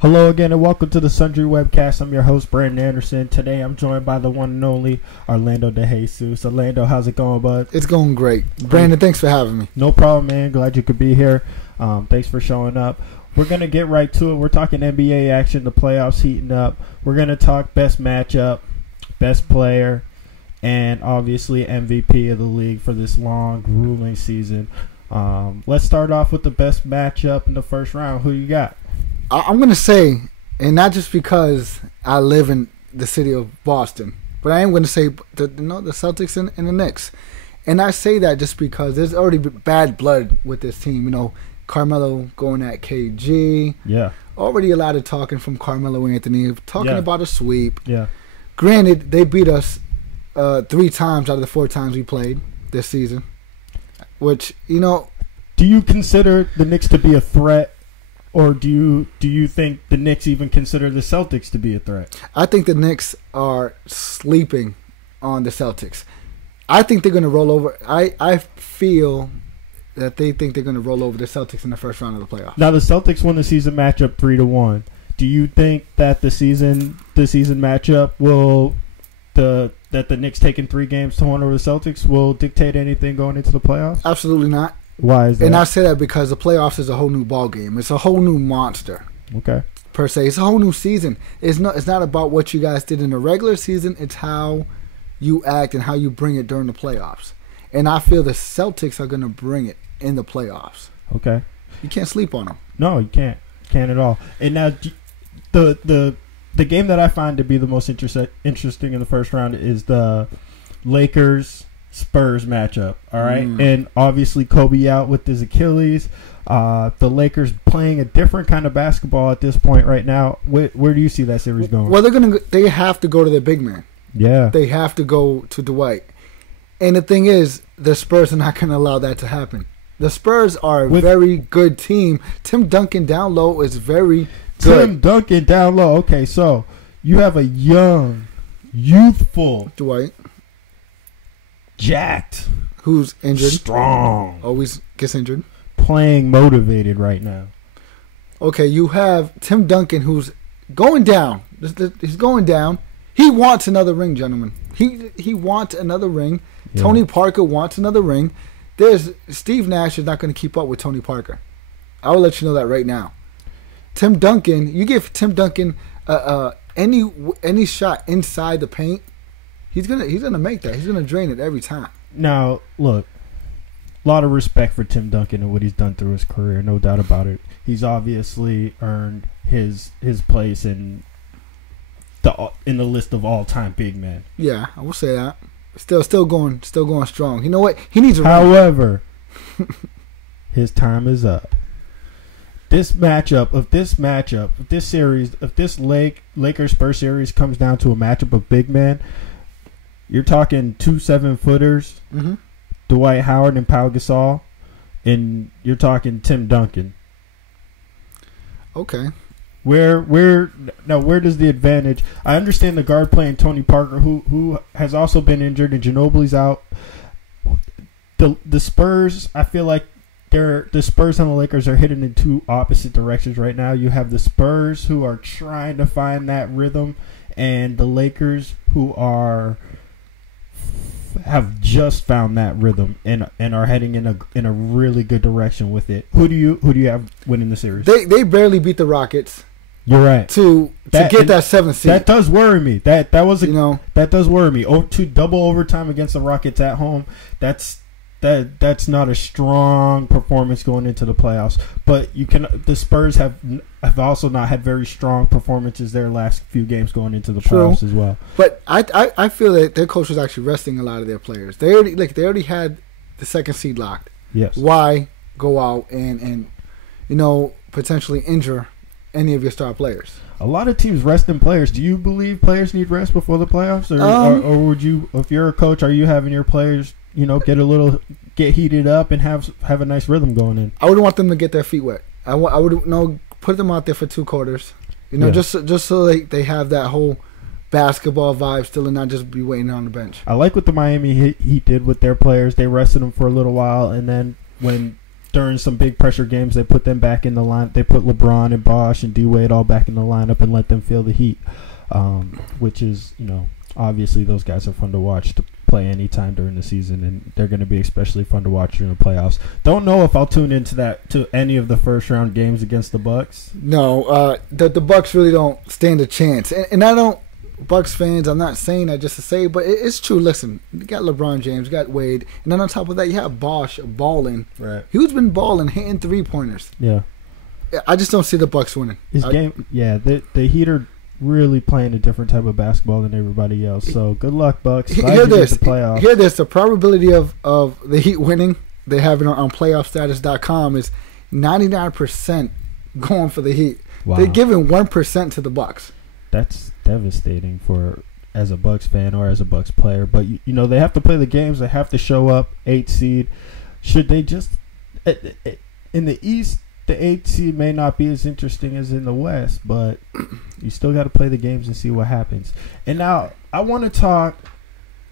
Hello again and welcome to the Sundry Webcast. I'm your host, Brandon Anderson. Today I'm joined by the one and only Orlando De Jesus. Orlando, how's it going, bud? It's going great. Brandon, thanks for having me. No problem, man. Glad you could be here. Thanks for showing up. We're going to get right to it. We're talking NBA action, the playoffs heating up. We're going to talk best matchup, best player, and obviously MVP of the league for this long, grueling season. Let's start off with the best matchup in the first round. Who you got? I'm going to say, and not just because I live in the city of Boston, but I am going to say the Celtics and the Knicks. And I say that just because there's already bad blood with this team. You know, Carmelo going at KG. Yeah. Already a lot of talking from Carmelo Anthony, talking about a sweep. Yeah. Granted, they beat us 3 times out of the 4 times we played this season, which, you know. Do you consider the Knicks to be a threat? Or do you think the Knicks even consider the Celtics to be a threat? I think the Knicks are sleeping on the Celtics. I think they're going to roll over. I feel that they think they're going to roll over the Celtics in the first round of the playoffs. Now the Celtics won the season matchup 3-1. Do you think that the season matchup that the Knicks taking 3 games to 1 over the Celtics will dictate anything going into the playoffs? Absolutely not. Why is that? And I say that because the playoffs is a whole new ball game. It's a whole new monster. Okay. Per se, it's a whole new season. It's not about what you guys did in the regular season. It's how you act and how you bring it during the playoffs. And I feel the Celtics are going to bring it in the playoffs. Okay. You can't sleep on them. No, you can't. Can't at all. And now the game that I find to be the most interesting in the first round is the Lakers Spurs matchup, all right? And obviously Kobe out with his Achilles. The Lakers playing a different kind of basketball at this point right now. Where do you see that series going? Well, they have to go to their big man. Yeah. They have to go to Dwight. And the thing is, the Spurs are not going to allow that to happen. The Spurs are a very good team. Tim Duncan down low is very good. Tim Duncan down low. Okay, so you have a young, youthful Dwight, jacked, who's injured, strong, always gets injured, playing motivated right now. Okay, you have Tim Duncan who's going down. He's going down. He wants another ring, gentlemen. He wants another ring. Yeah. Tony Parker wants another ring. Steve Nash is not going to keep up with Tony Parker. I will let you know that right now. Tim Duncan, you give Tim Duncan any shot inside the paint, he's gonna make that. He's gonna drain it every time. Now, look, a lot of respect for Tim Duncan and what he's done through his career, no doubt about it. He's obviously earned his place in the list of all-time big men. Yeah, I will say that. Still going strong. You know what? He needs a ring. However, his time is up. This series, if this Lakers Spurs series comes down to a matchup of big men, you're talking 2 7-footers, Dwight Howard and Pau Gasol, and you're talking Tim Duncan. Okay. Where does the advantage? I understand the guard playing Tony Parker, who has also been injured, and Ginobili's out. The Spurs, I feel like the Spurs and the Lakers are heading in 2 opposite directions right now. You have the Spurs who are trying to find that rhythm, and the Lakers who have just found that rhythm and are heading in a really good direction with it. Who do you have winning the series? They barely beat the Rockets. You're right. To get that 7th seed. That does worry me. That does worry me. To double overtime against the Rockets at home, that's not a strong performance going into the playoffs. But the Spurs have also not had very strong performances their last few games going into the playoffs as well. But I feel that their coach was actually resting a lot of their players. They already had the 2nd seed locked. Yes. Why go out and potentially injure any of your star players? A lot of teams resting players. Do you believe players need rest before the playoffs, or would you, if you're a coach, are you having your players get heated up and have a nice rhythm going in? I would want them to get their feet wet. I would put them out there for 2 quarters. Just so they have that whole basketball vibe still and not just be waiting on the bench. I like what the Miami Heat did with their players. They rested them for a little while, and then when during some big pressure games, they put them back in the line. They put LeBron and Bosh and Dwight all back in the lineup and let them feel the heat, which is, obviously those guys are fun to watch to play anytime during the season, and they're going to be especially fun to watch during the playoffs. Don't know if I'll tune into to any of the first round games against the Bucks. No, the Bucks really don't stand a chance, and I don't. Bucks fans, I'm not saying that just to say, but it's true. Listen, you got LeBron James, you got Wade, and then on top of that, you have Bosh balling. Right. Who's been balling, hitting 3-pointers? Yeah. I just don't see the Bucks winning. The Heat are really playing a different type of basketball than everybody else. So good luck, Bucks. Hear this. The probability of the Heat winning, they have it on playoffstatus.com, is 99% going for the Heat. Wow. They're giving 1% to the Bucks. That's devastating as a Bucks fan or as a Bucks player. But they have to play the games. They have to show up. 8 seed. Should they just in the East? The 8 seed may not be as interesting as in the West, but you still got to play the games and see what happens. And now I want to talk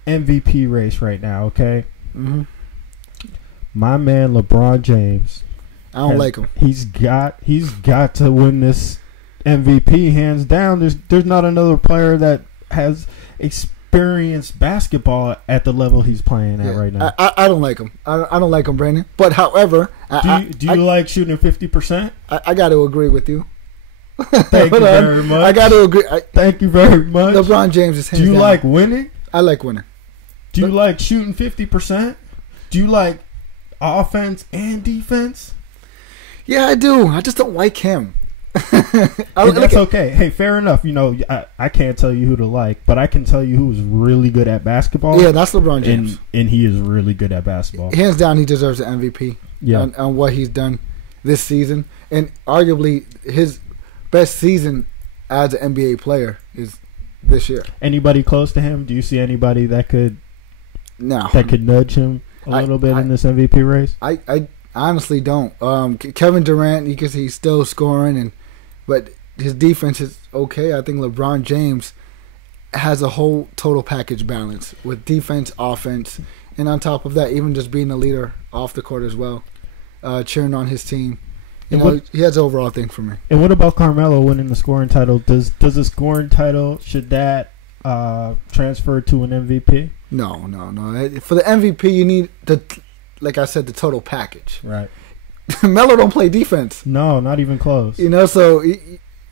MVP race right now. Okay. Mm-hmm. My man LeBron James. I don't like him. He's got to win this MVP hands down. There's not another player that has experienced basketball at the level he's playing at right now. I don't like him. I don't like him, Brandon. But however, do you like shooting 50%? I got to agree with you. Thank you very much. I got to agree. Thank you very much. LeBron James is hands down. Do you like winning? I like winning. Do you like shooting 50%? Do you like offense and defense? Yeah, I do. I just don't like him. That's okay. Hey, fair enough. I can't tell you who to like, but I can tell you who's really good at basketball. Yeah, that's LeBron James. And he is really good at basketball. Hands down, he deserves an MVP on what he's done this season. And arguably, his best season as an NBA player is this year. Anybody close to him? Do you see anybody that could nudge him a little bit in this MVP race? I honestly don't. Kevin Durant, because he's still scoring, but his defense is okay. I think LeBron James has a whole total package balance with defense, offense, and on top of that, even just being a leader off the court as well, cheering on his team. He has the overall thing for me. And what about Carmelo winning the scoring title? Does the scoring title, should that transfer to an MVP? No. For the MVP, you need like I said, the total package. Right. Melo don't play defense. No, not even close. So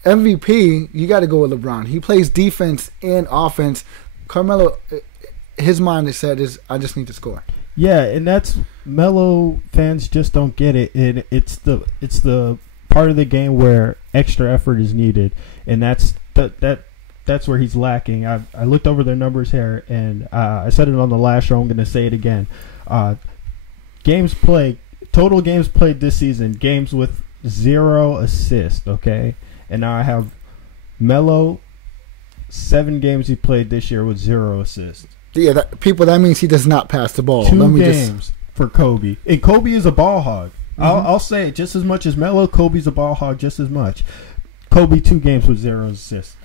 MVP, you got to go with LeBron. He plays defense and offense. Carmelo, his mindset is, I just need to score. Yeah, and that's Melo fans just don't get it. And it's the part of the game where extra effort is needed, and that's where he's lacking. I looked over their numbers here, and I said it on the last show. I'm going to say it again. Total games played this season, games with 0 assists, okay? And now I have Melo, 7 games he played this year with 0 assists. Yeah, that means he does not pass the ball. 2 games for Kobe. And Kobe is a ball hog. Mm-hmm. I'll say it, just as much as Melo, Kobe's a ball hog just as much. Kobe, 2 games with 0 assists.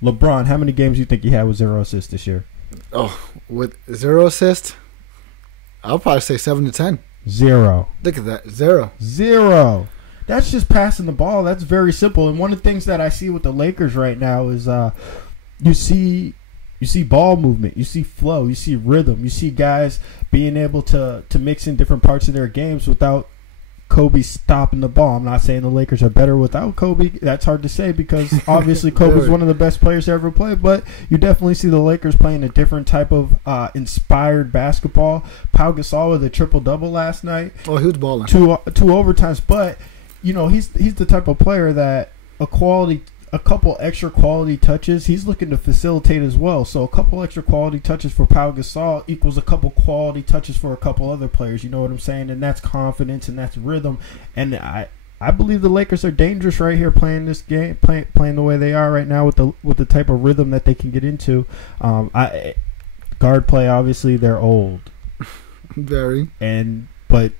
LeBron, how many games do you think he had with 0 assists this year? Oh, with 0 assists? I'll probably say 7 to 10. 0. Look at that. 0. That's just passing the ball. That's very simple. And one of the things that I see with the Lakers right now is you see ball movement, you see flow, you see rhythm, you see guys being able to mix in different parts of their games without Kobe stopping the ball. I'm not saying the Lakers are better without Kobe. That's hard to say because obviously Kobe's one of the best players to ever play, but you definitely see the Lakers playing a different type of inspired basketball. Pau Gasol with a triple-double last night. Oh, he was balling. Two overtimes, but he's the type of player that a couple extra quality touches, he's looking to facilitate as well. So a couple extra quality touches for Pau Gasol equals a couple quality touches for a couple other players. You know what I'm saying? And that's confidence and that's rhythm. And I believe the Lakers are dangerous right here playing this game, playing the way they are right now with the type of rhythm that they can get into. Guard play, obviously, they're old. Very. But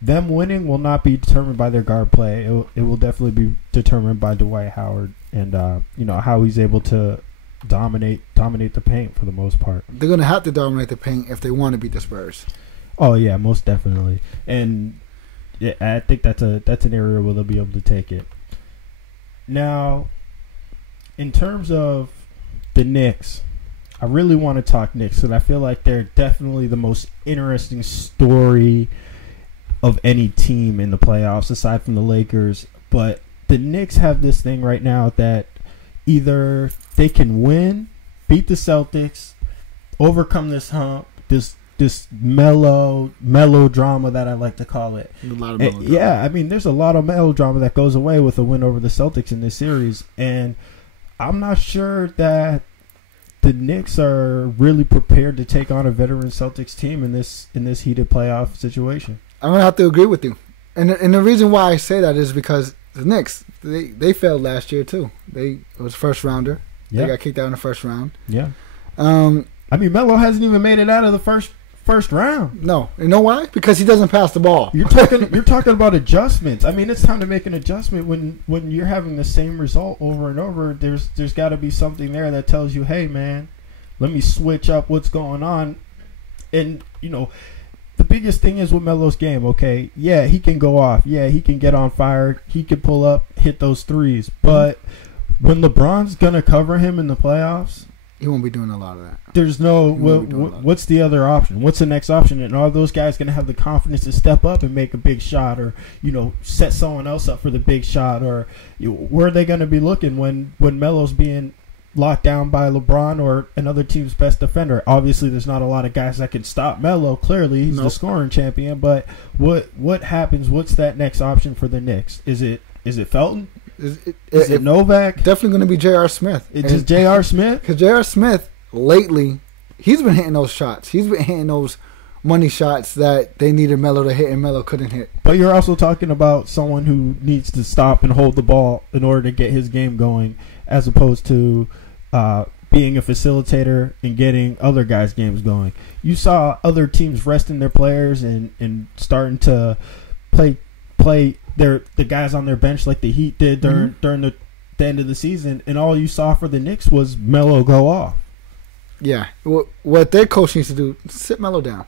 them winning will not be determined by their guard play. It will definitely be determined by Dwight Howard and how he's able to dominate the paint for the most part. They're going to have to dominate the paint if they want to beat the Spurs. Oh yeah, most definitely. And yeah, I think that's an area where they'll be able to take it. Now, in terms of the Knicks, I really want to talk Knicks, and I feel like they're definitely the most interesting story of any team in the playoffs, aside from the Lakers. But the Knicks have this thing right now that either they can win, beat the Celtics, overcome this hump, this melodrama that I like to call it. A lot of melodrama. Yeah, I mean, there's a lot of melodrama that goes away with a win over the Celtics in this series, and I'm not sure that the Knicks are really prepared to take on a veteran Celtics team in this heated playoff situation. I'm gonna have to agree with you, and the reason why I say that is because the Knicks they failed last year too. It was first rounder. Yeah. They got kicked out in the first round. Yeah. I mean, Melo hasn't even made it out of the first round. No, you know why? Because he doesn't pass the ball. You're talking about adjustments. I mean, it's time to make an adjustment when you're having the same result over and over. There's got to be something there that tells you, hey man, let me switch up what's going on. And the biggest thing is with Melo's game. Okay, yeah, he can go off. Yeah, he can get on fire. He can pull up, hit those threes. But when LeBron's gonna cover him in the playoffs, he won't be doing a lot of that. There's no what's the other option? What's the next option? And are those guys going to have the confidence to step up and make a big shot, or set someone else up for the big shot, or where are they going to be looking when Melo's being locked down by LeBron or another team's best defender? Obviously, there's not a lot of guys that can stop Melo. Clearly, he's the scoring champion. But what happens? What's that next option for the Knicks? Is it Felton? Is it Novak? Definitely going to be J.R. Smith. It's just J.R. Smith? Because J.R. Smith, lately, he's been hitting those shots. He's been hitting those money shots that they needed Melo to hit and Melo couldn't hit. But you're also talking about someone who needs to stop and hold the ball in order to get his game going, as opposed to being a facilitator and getting other guys' games going. You saw other teams resting their players and starting to play the guys on their bench like the Heat did during the end of the season, and all you saw for the Knicks was Melo go off. Yeah, what their coach needs to do, sit Melo down.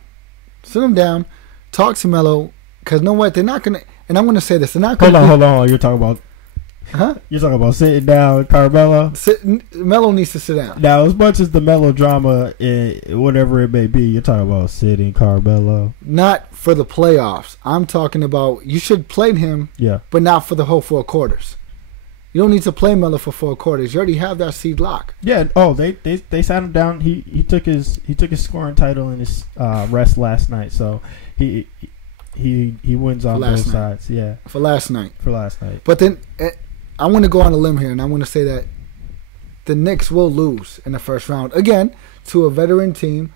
Sit him down, talk to Melo, because you know what, they're not going to, and I'm going to say this, they're not going to... Hold on, you're talking about... Huh? You're talking about sitting down, Carmelo? Melo needs to sit down. Now, as much as the melodrama, whatever it may be, you're talking about sitting Carmelo. Not for the playoffs. I'm talking about you should play him, but not for the whole 4 quarters. You don't need to play Melo for 4 quarters. You already have that seed lock. Yeah. Oh, they sat him down. He took his scoring title in his rest last night. So he wins on both sides. Yeah. For last night. But then I want to go on a limb here, and I want to say that the Knicks will lose in the first round again to a veteran team.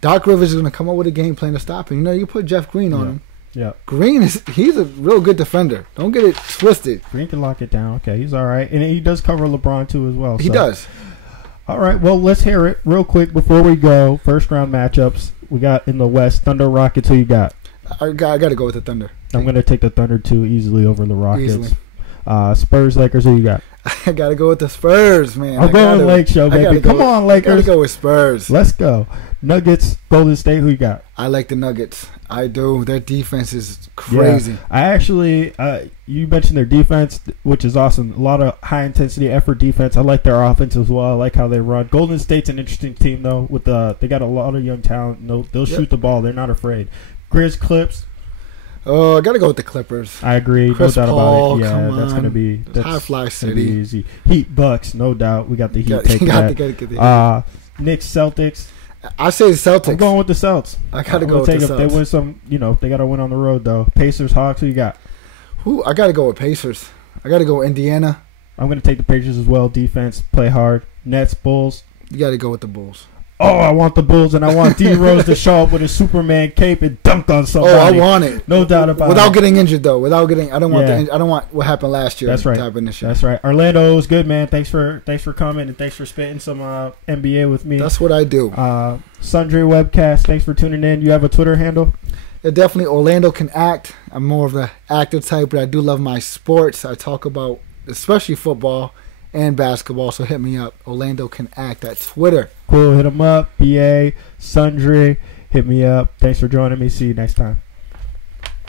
Doc Rivers is going to come up with a game plan to stop him. You put Jeff Green on him. Yeah. Green he's a real good defender. Don't get it twisted. Green can lock it down. Okay, he's all right. And he does cover LeBron too as well. He does. All right, well, let's hear it real quick before we go. First round matchups we got in the West. Thunder, Rockets, who you got? I got to go with the Thunder. I'm going to take the Thunder too easily over the Rockets. Easily. Spurs, Lakers, who you got? I got to go with the Spurs, man. I'm going Lake Show, baby. Come on, Lakers. I got to go with Spurs. Let's go. Nuggets, Golden State, who you got? I like the Nuggets. I do. Their defense is crazy. Yeah. I actually, you mentioned their defense, which is awesome. A lot of high-intensity effort defense. I like their offense as well. I like how they run. Golden State's an interesting team, though. They got a lot of young talent. They'll shoot the ball. They're not afraid. Grizz, Clips. Oh, I got to go with the Clippers. I agree. Chris no doubt Paul, about it. Yeah, that's going to be High Fly City. Easy. Heat, Bucks, no doubt. We got the Heat. Take that. Knicks, Celtics. I say the Celtics. I'm going with the Celtics. I got to go with the Celtics. They win some, they got to win on the road, though. Pacers, Hawks, who you got? I got to go with Pacers. I got to go Indiana. I'm going to take the Pacers as well. Defense, play hard. Nets, Bulls. You got to go with the Bulls. Oh, I want the Bulls, and I want D. Rose to show up with his Superman cape and dunk on somebody. Oh, I want it. No doubt about it. Without getting injured, though. I don't want what happened last year. That's right. That's right. Orlando was good, man. Thanks for coming, and thanks for spitting some NBA with me. That's what I do. Sundry Webcast, thanks for tuning in. You have a Twitter handle? Yeah, definitely. Orlando Can Act. I'm more of the active type, but I do love my sports. I talk about especially football and basketball, so hit me up. Orlando Can Act at Twitter. Cool, hit him up. BA, Sundry, hit me up. Thanks for joining me. See you next time.